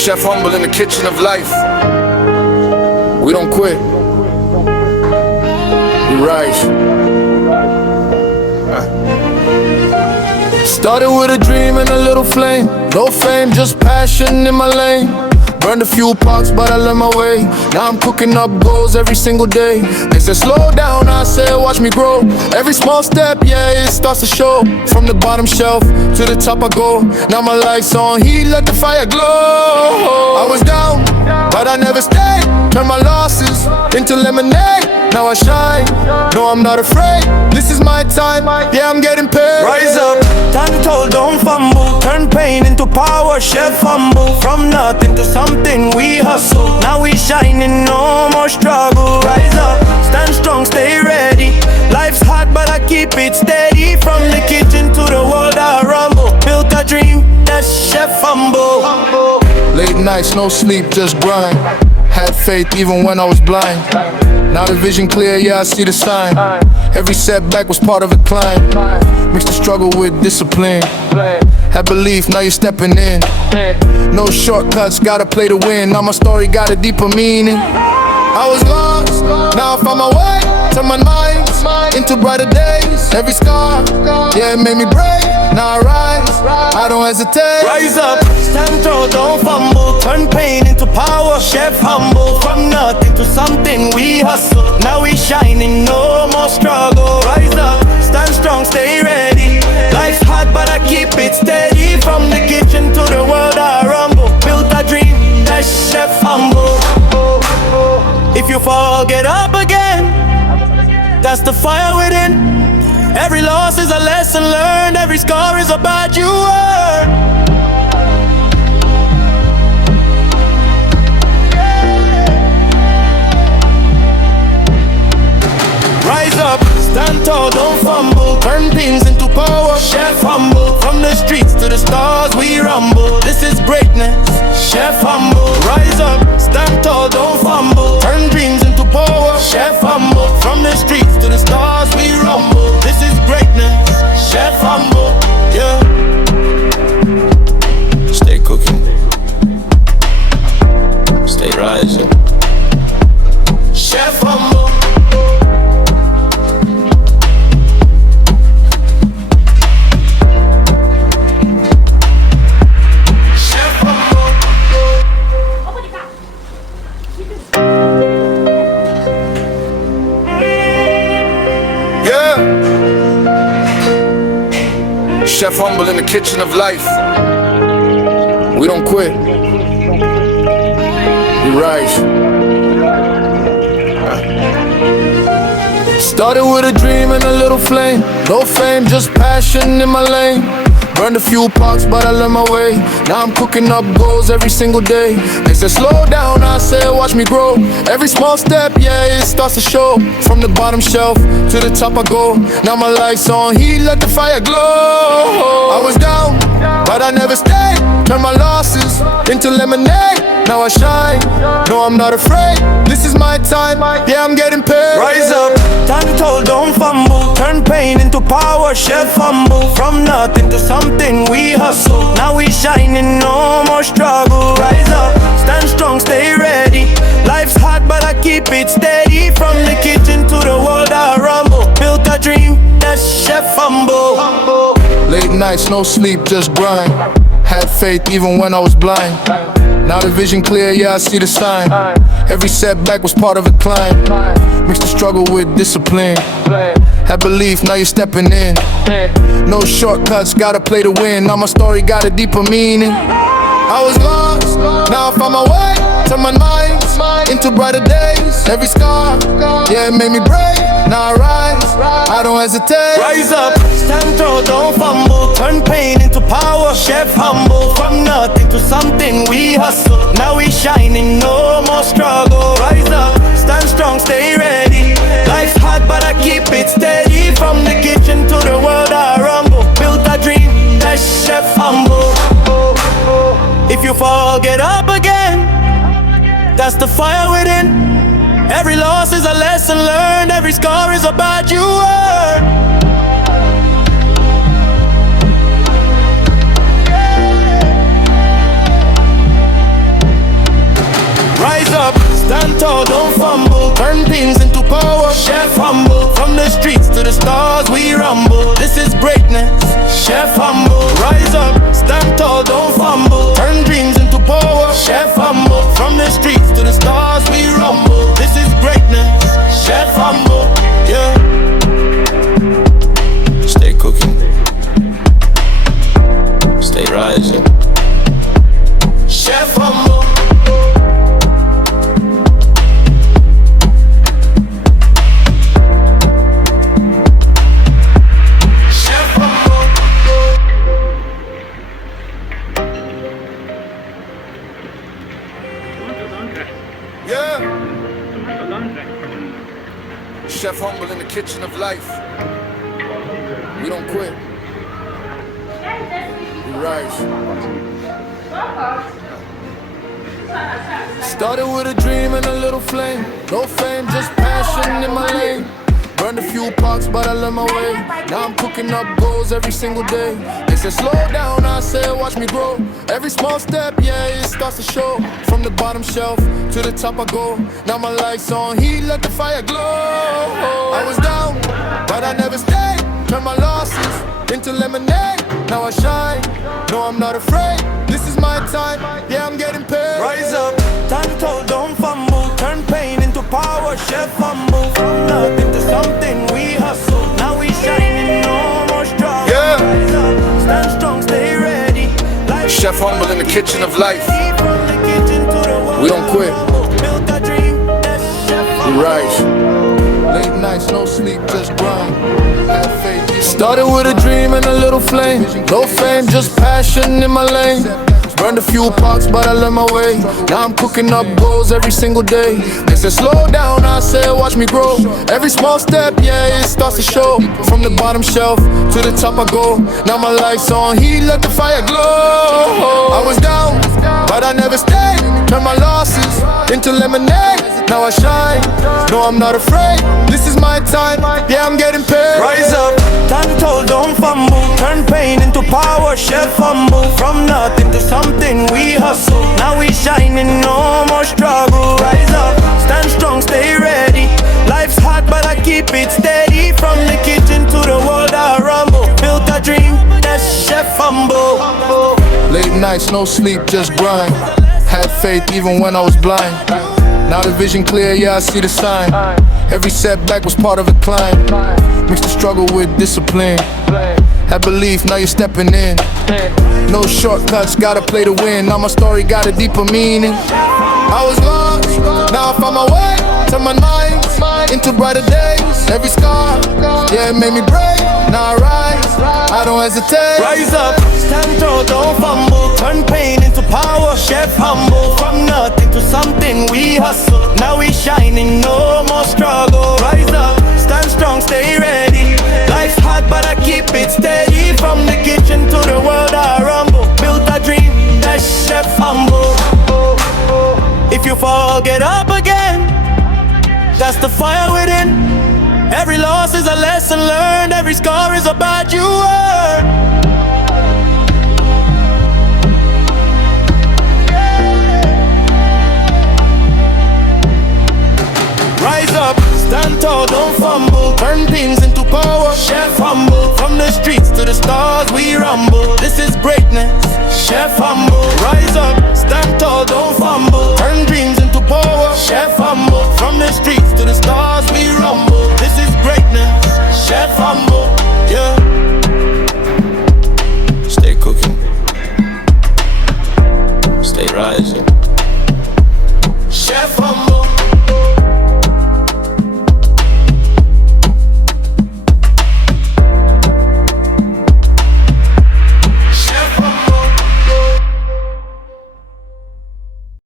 Chef Humble in the kitchen of life. We don't quit. We rise. Started with a dream and a little flame. No fame, just passion in my lane. Burned a few pots, but I learned my way. Now I'm cooking up goals every single day. They say slow down, I say watch me grow. Every small step, yeah, it starts to show. From the bottom shelf to the top I go. Now my life's on heat, let the fire glow. I was down, but I never stayed. Turned my losses into lemonade. Now I shine, no I'm not afraid. This is my time, yeah I'm getting paid. Rise up, stand tall, don't fumble. Turn pain into power, Chef Humble. From nothing to something we hustle. Now we shining, no more struggle. Rise up, stand strong, stay ready. Life's hot but I keep it steady. From the kitchen to the world I rumble. Built a dream, that's Chef Humble. Late nights, no sleep, just grind. Had faith even when I was blind. Now the vision clear, yeah I see the sign. Every setback was part of a climb. Mixed the struggle with discipline. Had belief, now you're stepping in. No shortcuts, gotta play to win. Now my story got a deeper meaning. I was lost, now I found my way. Turn my nights into brighter days. Every scar, yeah it made me brave. Now I rise, I don't hesitate. Rise up, stand tall, don't fumble. Turn pain into power, Chef Humble. From nothing to something we hustle. Now we shining, no more struggle. Rise up, stand strong, stay ready. Life's hot but I keep it steady. From the kitchen to the world I rumble. Built a dream, that's Chef Humble. If you fall, get up again. That's the fire within. Every loss is a lesson learned. Every scar is a bad you earned. Rise up, stand tall, don't fumble. Turn things into power, Chef Humble. From the streets to the stars we rumble. This is greatness, Chef Humble. Rise up, stand tall, don't fumble. Turn dreams into power, Chef Humble. From the streets to the stars we rumble. This is greatness, Chef Humble, yeah. Stay cooking, stay rising. Chef Humble. Chef Humble in the kitchen of life. We don't quit. We rise. Started with a dream and a little flame. No fame, just passion in my lane. Burned a few pots, but I learned my way. Now I'm cooking up goals every single day. They say slow down, I say watch me grow. Every small step, yeah, it starts to show. From the bottom shelf to the top I go. Now my life's on heat, let the fire glow. I was down, but I never stayed. Turned my losses into lemonade. Now I shine, no I'm not afraid. This is my time, yeah I'm getting paid. Rise up, stand tall, don't fumble. Turn pain into power, Chef Humble. From nothing to something we hustle. Now we shining, no more struggle. Rise up, stand strong, stay ready. Life's hot but I keep it steady. From the kitchen to the world I rumble. Built a dream, that's Chef Humble. Late nights, no sleep, just grind. Had faith even when I was blind. Now the vision clear, yeah I see the sign. Every setback was part of a climb. Mixed the struggle with discipline. Had belief, now you're stepping in. No shortcuts, gotta play to win. Now my story got a deeper meaning. I was lost, now I found my way. Turn my nights into brighter days. Every scar, yeah it made me brave. Now I rise, I don't hesitate. Rise up, stand tall, don't fumble. Turn pain into power, Chef Humble. From nothing to something we hustle. Now we shining, no more struggle. Rise up, stand strong, stay ready. Life's hot but I keep it steady. From the kitchen to the world I rumble. Built a dream, that's Chef Humble. If you fall, get up again. That's the fire within. Every loss is a lesson learned. Every scar is a bad you earned. the streets to the stars we rumble. This is greatness, Chef Humble. Rise up, stand tall, don't fumble. Turn dreams into power, Chef Humble. From the streets to the stars we rumble. This is greatness, Chef Humble. Yeah. Stay cooking, stay rising. Chef Humble. Chef Humble. Yeah. Chef Humble in the kitchen of life. We don't quit. We rise. Started with a dream and a little flame. No fame, just passion in my lane. Burned a few pots, but I learned my way. Now I'm cooking up goals every single day. They said slow down, I said watch me grow. Every small step, yeah, it starts to show. From the bottom shelf to the top I go. Now my life's on heat, let the fire glow. I was down, but I never stayed. Turned my losses into lemonade. Now I shine, no I'm not afraid. This is my time, yeah I'm getting paid. Rise up, stand tall, don't fumble. Turn pain into power, Chef Humble. From nothing to something we hustle. Now we shining, no more struggle. Yeah. Rise up, stand strong, stay ready. Life Chef Humble in the kitchen of life. from the kitchen to the world. We don't quit. Built a dream, that's Chef We Humble. rise. Late nights, no sleep, just grind. Have faith. Started with a dream and a little flame. No fame, just passion in my lane. Burned a few pots, but I learned my way. Now I'm cooking up goals every single day. They said slow down, I said watch me grow. Every small step, yeah, it starts to show. From the bottom shelf to the top I go. Now my life's on heat, let the fire glow. I was down, but I never stayed. Turned my losses into lemonade. Now I shine, no I'm not afraid. This is my time, yeah I'm getting paid. Rise up, stand tall, don't fumble. Turn pain into power, Chef Humble. From nothing to something we hustle. Now we shining, no more struggle. Rise up, stand strong, stay ready. Life's hot but I keep it steady. From the kitchen to the world I rumble. Built a dream, that's Chef Humble. Late nights, no sleep, just grind. Had faith even when I was blind. Now the vision clear, yeah, I see the sign. Every setback was part of a climb. Mixed the struggle with discipline. Had belief, now you're stepping in. No shortcuts, gotta play to win. Now my story got a deeper meaning. I was lost, now I found my way. Turn my nights into brighter days. Every scar, yeah, it made me brave. Now I rise, I don't hesitate. Rise up, stand tall, don't fumble. Turn pain into power, Chef Humble. From nothing to something we hustle. Now we shining, no more struggle. Rise up, stand strong, stay ready. Life's hot but I keep it steady. From the kitchen to the world I rumble. Built a dream, that's Chef Humble. If you fall, get up again. That's the fire within. Every loss is a lesson learned. Every scar is a bad you earned. Rise up, stand tall, don't fumble. Turn things into power, Chef Humble. From the streets to the stars we rumble. This is great.